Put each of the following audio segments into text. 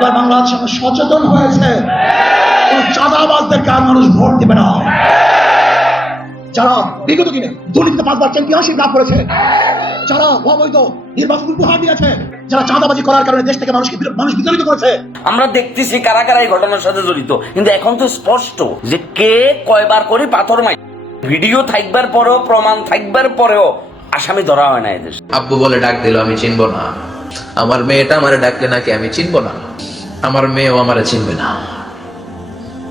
এবার বাংলাদেশ এখন সচেতন হয়েছে। কোন চাঁদাবাজদেরকে আর মানুষ ভোট দিবে না। যারা বিগত দিনে দুর্নীতিতে পাঁচবার চ্যাম্পিয়নশিপ লাভ করেছে যারা অবৈধ নির্বাচন উপহার দিয়েছে যারা চাঁদাবাজি করার কারণে দেশ থেকে মানুষকে মানুষ বিতাড়িত করেছে। আমরা দেখতেছি কারা কারা এই ঘটনার সাথে জড়িত। কিন্তু এখন তো স্পষ্ট যে কে কয়বার করে পাথর মাই ভিডিও থাকবার পরেও প্রমাণ থাকবার পরেও আসামি ধরা হয় না এদেশ। আব্বু বলে ডাক দিল আমি চিনব না। আমার মেয়েটা আমারে ডাকলে নাকি আমি চিনব না? আমার মেয়েও আমারে চিনবে না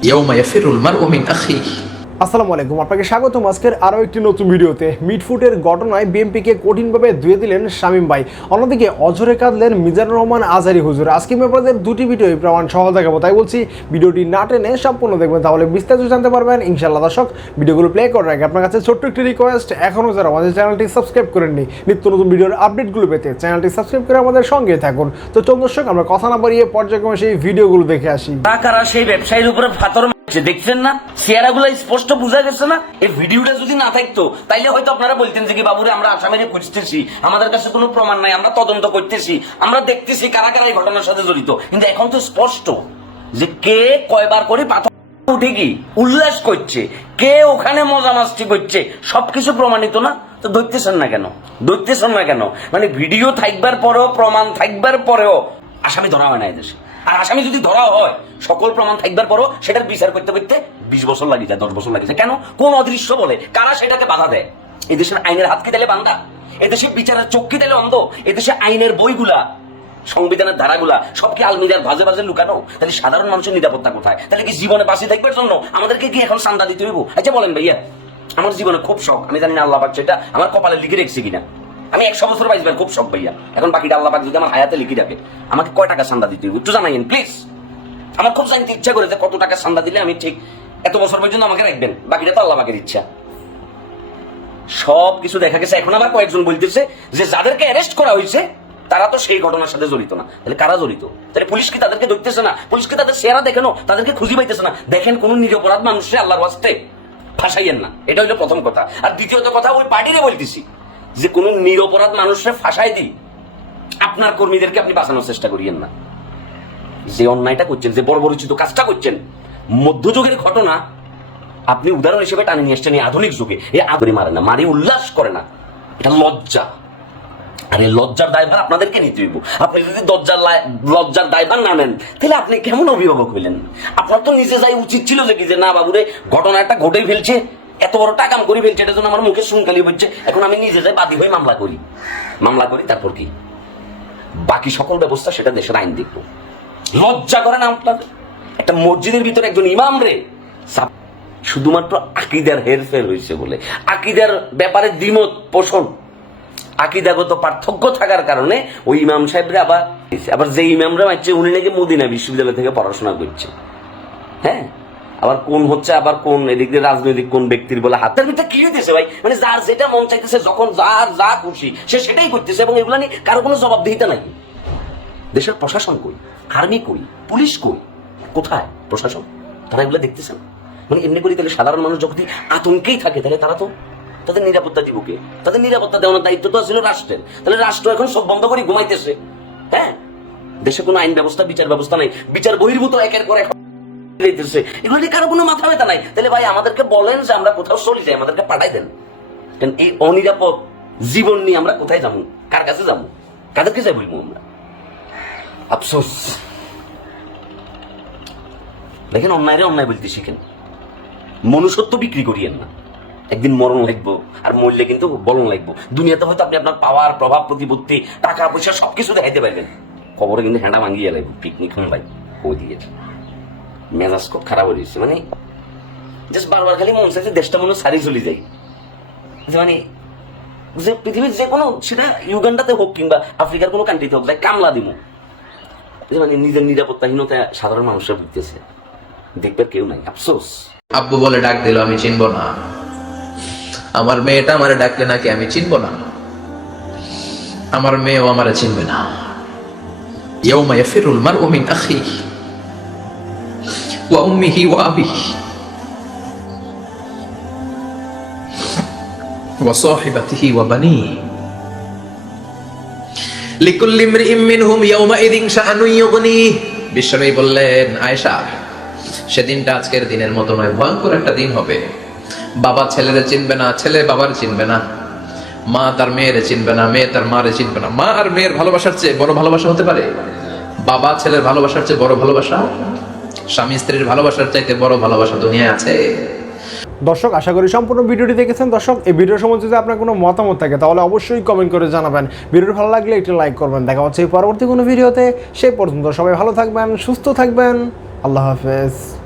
ইয়াউমা ইয়াফিরুল মারউ মিন আখিহি আসসালামু আলাইকুম, আপনাকে স্বাগতম আজকের আরও একটি নতুন ভিডিওতে। মিটফুটের ঘটনায় বিএমপিকে কঠিনভাবে ধুয়ে দিলেন শামীম ভাই। অন্যদিকে অঝরে কাঁদলেন মিজানুর রহমান আজারি হুজুর। আজকে আমি আপনাদের দুটি ভিডিও প্রমাণ সহ দেখাবো, তাই বলছি ভিডিওটি না টেনে সম্পূর্ণ দেখবেন, তাহলে বিস্তারিত জানতে পারবেন ইনশাআল্লাহ দর্শক। ভিডিওগুলো প্লে করার আগে আপনার কাছে ছোট্ট একটি রিকোয়েস্ট এখনও যারা আমাদের চ্যানেলটি সাবস্ক্রাইব করেননি, নিত্য নতুন ভিডিওর আপডেটগুলো পেতে চ্যানেলটি সাবস্ক্রাইব করে আমাদের সঙ্গে থাকুন। তো চলুন দর্শক, আমরা কথা না বাড়িয়ে পর্যায়ক্রমে সেই ভিডিওগুলো দেখে আসি। সেই ব্যবসায়ীর উপরে ফাতর মারছে দেখছেন না চেহারা গুলো স্পষ্ট বোঝা গেছে না? এই ভিডিওটা যদি না থাকতো, তাইলে হয়তো আপনারা বলতেন যে কি বাবুরে, আমরা আসামের খুঁজতেছি, আমাদের কাছে কোনো প্রমাণ নাই, আমরা তদন্ত করতেছি, আমরা দেখতেছি কারা কারা এই ঘটনার সাথে জড়িত। কিন্তু এখন তো স্পষ্ট যে কে কয়বার করে পাথর উঠে কি, উল্লাস করছে, কে ওখানে মজা মাস্তি করছে, সবকিছু প্রমাণিত না? তো ধরতেছেন না কেন? ধরতেছেন না কেন? মানে ভিডিও থাকবার পরেও, প্রমাণ থাকবার পরেও আসামি ধরা হয় না এদেশে। আর আসামি যদি ধরা হয়, সকল প্রমাণ থাকবার পরও সেটার বিচার করতে করতে বিশ বছর লাগে যায়, দশ বছর লাগে যায়। কেন? কোন অদৃশ্য বলে? কারা সেটাকে বাধা দেয়? এদেশের আইনের হাত কি দিলে বান্ধা এদেশে বিচারের চোখ কি দিলে অন্ধ? এদেশে আইনের বইগুলা, সংবিধানের ধারাগুলা, সব কি আলমিরার ভাজে ভাজে লুকানো? তাহলে সাধারণ মানুষের নিরাপত্তা কোথায়? তাহলে কি জীবনে বাঁচে থাকবার জন্য আমাদেরকে কি এখন চান্দা দিতে হইব? আচ্ছা বলেন ভাইয়া, আমার জীবনে খুব শখ। আমি জানি না আল্লাহ পাক সেটা আমার কপালে লিখে রেখেছি কিনা। আমি একশো বছর বাঁচবার খুব শখ ভাইয়া। এখন বাকিটা আল্লাহ পাক যদি আমার হায়াতে লিখে রাখে, আমাকে কয় টাকা চান্দা দিতে হইব? একটু জানাইন প্লিজ আমার খুব জানতে ইচ্ছা করে যে কত টাকা চান্দা দিলে আমি ঠিক এত বছর পর্যন্ত আমাকে রাখবেন। বাকিটা তো আল্লাহ পাকের ইচ্ছা। সব কিছু দেখা গেছে, এখন আবার কয়েকজন বলতেছে যে যাদেরকে অ্যারেস্ট করা হয়েছে তারা তো সেই ঘটনার সাথে জড়িত না। তাহলে কারা জড়িত? তাহলে পুলিশ কি তাদেরকে ধরতেছে না? পুলিশ কি তাদের চেহারা দেখেন তাদেরকে খুঁজি পাইতেছে না? দেখেন কোন নিরপরাধ মানুষে আল্লাহর ওয়াস্তে ফাঁসাইয়েন না। এটা হলো প্রথম কথা। আর দ্বিতীয়ত কথা, ওই পার্টিরে বলতেছি যে কোন নিরপরাধ মানুষে ফাঁসাই দিই। আপনার কর্মীদেরকে আপনি বাঁচানোর চেষ্টা করিয়েন না। যে অন্যায়টা করছেন, যে বড় কাজটা করছেন, মধ্যযুগের ঘটনা আপনি উদাহরণ হিসেবে টানে নিয়ে আসছেন এই আধুনিক যুগে। এই আদরি মারে না, মারি, উল্লাস করে না। এটা লজ্জা। আর এই লজ্জার দায়ভার আপনাদেরকে নিতে হইব। আপনি যদি লজ্জার লাই- লজ্জার দায়ভার না নেন, তাহলে আপনি কেমন অভিভাবক হইলেন? আপনার তো নিজে যাই উচিত ছিল যে কি যে, না বাবুরে ঘটনা একটা ঘটেই ফেলছে। এত বড় টাকাম করে ফেলছে এটা জন্য আমার মুখে শুনকালি হচ্ছে এখন আমি নিজে যাই বাদী হয়ে মামলা করি। মামলা করি, তারপর কি? বাকি সকল ব্যবস্থা সেটা দেশের আইন দেখব। লজ্জা করে না আপনাদের? একটা মসজিদের ভিতরে একজন ইমাম রে শুধুমাত্র আকিদার হেরফের হয়েছে বলে। আকিদার ব্যাপারে দ্বিমত পোষণ। আকিদাগত পার্থক্য থাকার কারণে ওই ইমাম সাহেবরে আবার আবার যে ইমামরা মারছে উনি নাকি মদিনা বিশ্ববিদ্যালয় থেকে পড়াশোনা করছে। হ্যাঁ? আবার কোন হচ্ছে, আবার কোন? এদিক দিয়ে রাজনৈতিক কোন ব্যক্তির বলে হাতের ভিতরে কি দিতেছে ভাই? মানে যার যেটা মন চাইতেছে, যখন যার যা খুশি, সে সেটাই করতেছে এবং এগুলো নিয়ে কারও কোনো জবাবদিহিতা নাই। দেশের প্রশাসন কই? আর্মি কই? পুলিশ কই? কোথায়? প্রশাসন? তারা এগুলো দেখতেছেন মানে এমনি করি তাহলে সাধারণ মানুষ যখন আতঙ্কেই থাকে, তাহলে তারা তো তাদের নিরাপত্তা দিব কে? তাদের নিরাপত্তা দেওয়ার দায়িত্ব তো ছিল রাষ্ট্রের। তাহলে রাষ্ট্র এখন সব বন্ধ করে ঘুমাইতেছে। হ্যাঁ? দেশে কোনো আইন ব্যবস্থা, বিচার ব্যবস্থা নাই। বিচার বহির্ভূত একের পর এক এগুলো কারও কোনো মাথা ব্যথা নাই। তাহলে ভাই আমাদেরকে বলেন যে আমরা কোথাও চলে যাই, আমাদেরকে পাঠাই দেন। কারণ এই অনিরাপদ জীবন নিয়ে আমরা কোথায় যাব? কার কাছে যাব? কাদেরকে যাই বলব আমরা? আফসোস। দেখেন অন্যায় অন্যায় বলতে শিখেন মনুষ্যত্ব বিক্রি করিয়েন না। একদিন মরণ লাগবো, আর মরলে কিন্তু বলন লাগবো। দুনিয়াতে হয়তো আপনি আপনার পাওয়ার, প্রভাব, প্রতিপত্তি, টাকা পয়সা সবকিছু দেখাইতে পারবেন। খবরে কিন্তু হ্যাঁডা ভাঙিয়ে লাগবে পিকনিক ভাই ওই দিকে মেজাজ খুব খারাপ হয়ে গেছে মানে জাস্ট বারবার খালি মন চাইছে দেশটা মনে সারি চলে যায়। মানে যে পৃথিবীর যে কোনো সেটা ইউগান্ডাতে হোক কিংবা আফ্রিকার কোনো কান্ট্রিতে হোক, যাই কামলা দিব মানে নিজের নিরাপত্তাহীনতা সাধারণ মানুষরা ভুগতেছে। দেখবার কেউ নাই, আফসোস। আব্বু বলে ডাক দিল, আমি চিনব না। আমার মেয়েটা আমারে ডাকলে নাকি আমি চিনব না? আমার মেয়েও আমারে চিনবে না। ইয়াউমা ইয়াফিরুল মারউ মিন আখিহি। ওয়া উম্মিহি ওয়া আবিহি ওয়া সাহিবাতিহি ওয়া বানিহি লিকুল্লি ইমরিইম বিশ্বনবী বললেন, আয়েশা, সেদিনটা আজকের দিনের মতো নয়, ভয়ঙ্কর একটা দিন হবে। বাবা ছেলেরে চিনবে না, ছেলে বাবার চিনবে না। মা তার মেয়েরে চিনবে না, মেয়ে তার মারে চিনবে না। মা আর মেয়ের ভালোবাসার চেয়ে বড় ভালোবাসা হতে পারে? বাবা ছেলের ভালোবাসার চেয়ে বড় ভালোবাসা স্বামী স্ত্রীর ভালোবাসার চাইতে বড় ভালোবাসা দুনিয়ায় আছে। দর্শক, আশা করি সম্পূর্ণ ভিডিওটি দেখেছেন। দর্শক, এই ভিডিও সম্বন্ধে যদি আপনার কোনো মতামত থাকে, তাহলে অবশ্যই কমেন্ট করে জানাবেন। ভিডিওটি ভালো লাগলে একটি লাইক করবেন। দেখা হচ্ছে পরবর্তী কোনো ভিডিওতে। সেই পর্যন্ত সবাই ভালো থাকবেন, সুস্থ থাকবেন। আল্লাহ হাফেজ।